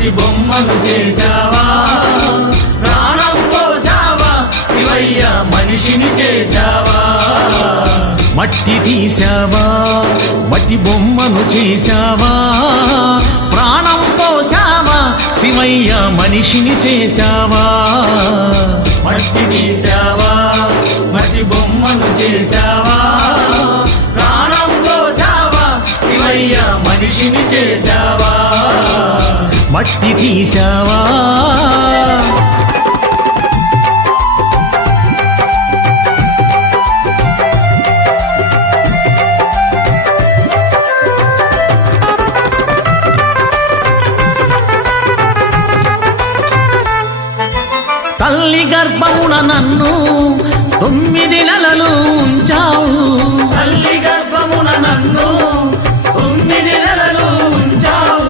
మట్టి బొమ్మను చేశావా, ప్రాణం పోసావా శివయ్య మనిషిని చేశావా. మట్టి తీసావా, మట్టి బొమ్మను చేశావా, ప్రాణం పోసావా శివయ్య మనిషిని చేశావా. మట్టి తీసావా, మట్టి బొమ్మను చేశావా, ప్రాణం పోసావా శివయ్య మనిషిని చేశావా. మట్టి తీసావా. తల్లి గర్భమున నన్ను 9 నెలలు ఉంచావు,